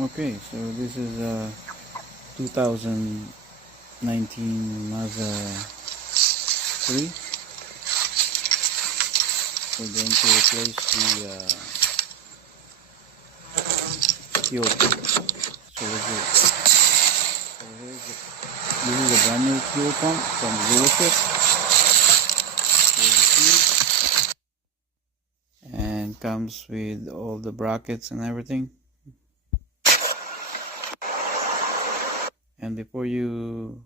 Okay, so this is a 2019 Mazda 3. We're going to replace the fuel pump. So this is a brand new fuel pump from the dealership. And comes with all the brackets and everything. And before you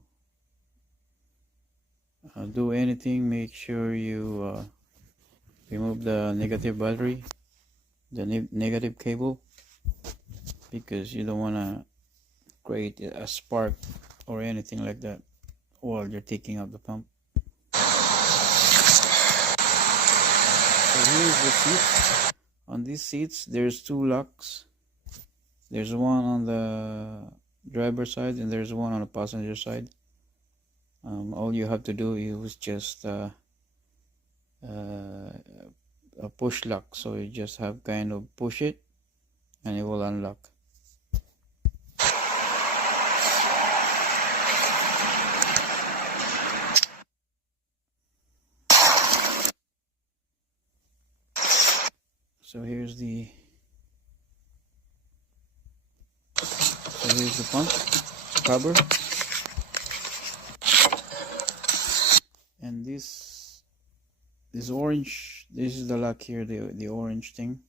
do anything, make sure you remove the negative battery, the negative cable, because you don't want to create a spark or anything like that while you're taking out the pump. So here's the seats. On these seats there's two locks. There's one on the driver's side and there's one on the passenger side. All you have to do is just a push lock, so you just have kind of push it and it will unlock. So here's the pump cover, and this orange, this is the lock here, the orange thing.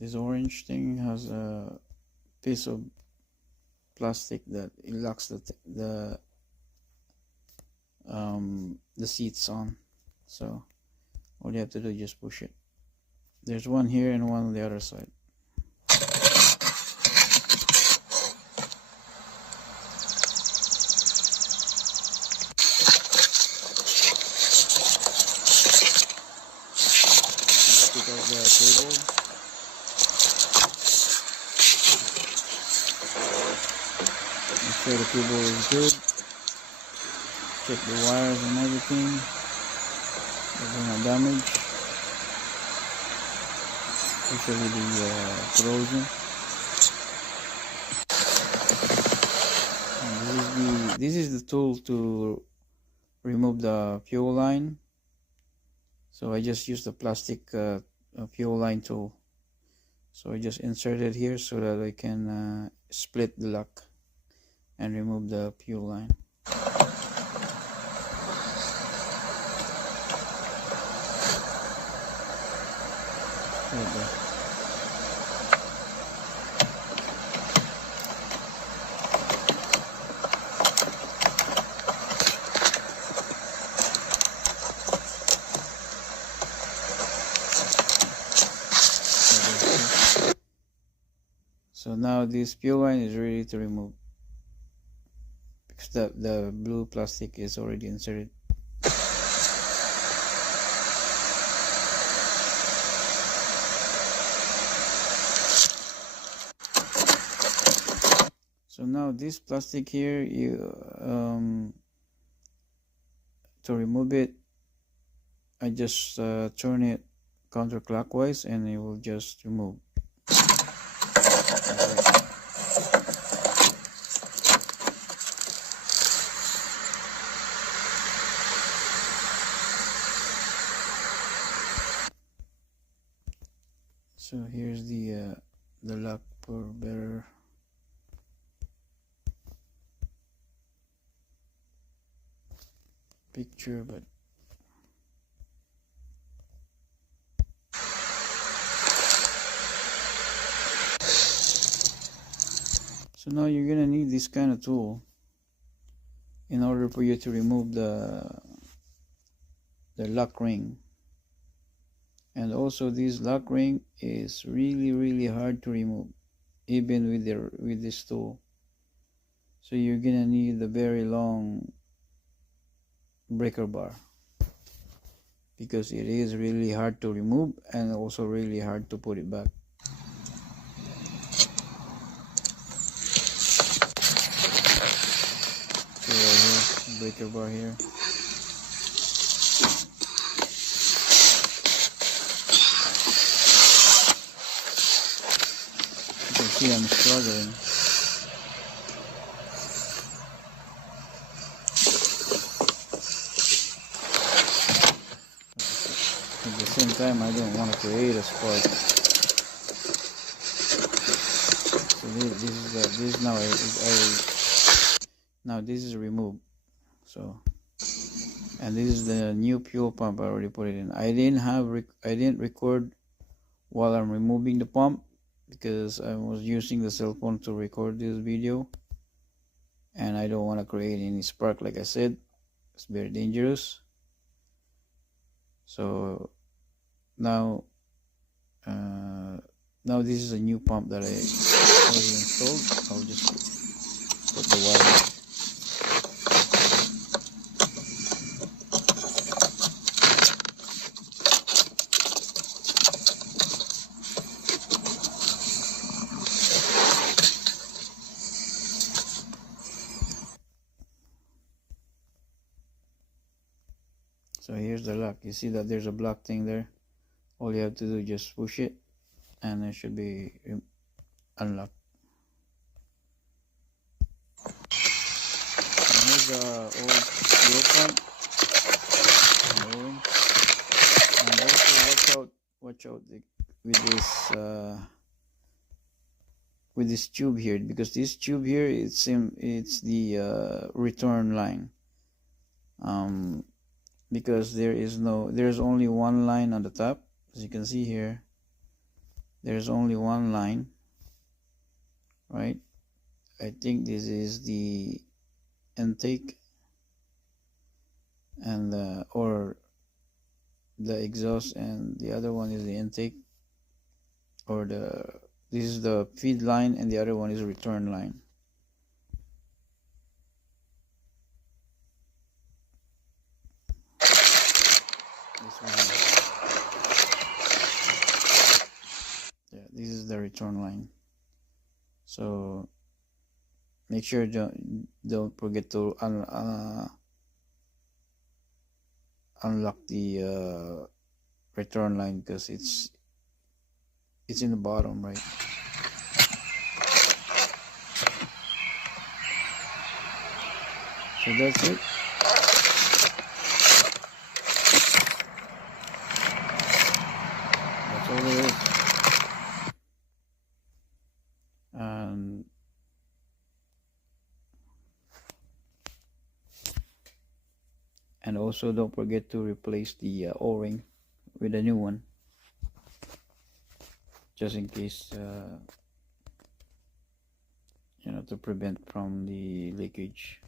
This orange thing has a piece of plastic that it locks the seats on. So all you have to do is just push it. There's one here and one on the other side. Take out the cable. Make sure the cable is good. Check the wires and everything. There's no damage, especially the corrosion. And this is the tool to remove the fuel line. So I just used the plastic fuel line tool. So I just insert it here so that I can split the lock and remove the fuel line. Right there. So now this fuel line is ready to remove because the blue plastic is already inserted. So now this plastic here, to remove it, I just turn it counterclockwise and it will just remove. So here's the lock for better picture, but so now you're gonna need this kind of tool in order for you to remove the lock ring. And also this lock ring is really hard to remove, even with this tool. So you're gonna need a very long breaker bar, because it is really hard to remove and also really hard to put it back. So right here, breaker bar here. see I'm struggling. At the same time, I don't want to create a spark. So this now now this is removed. So, and this is the new fuel pump. I already put it in. I didn't record while I'm removing the pump because I was using the cell phone to record this video, and I don't want to create any spark. Like I said, it's very dangerous. So now this is a new pump that I already installed. I'll just put the wire. So here's the lock. You see that there's a black thing there. All you have to do is just push it and it should be unlocked. And here's the old fuel pump. And also watch out with this tube here, because this tube here it's the return line. Because there's only one line on the top. As you can see here, there's only one line, right? I think this is the intake and or the exhaust, and the other one is the intake, or this is the feed line, and the other one is a return line. This one here. Yeah, this is the return line. So make sure don't forget to unlock the return line, because it's in the bottom, right? So that's it. That's all there is. And also don't forget to replace the O-ring with a new one, just in case, to prevent from the leakage.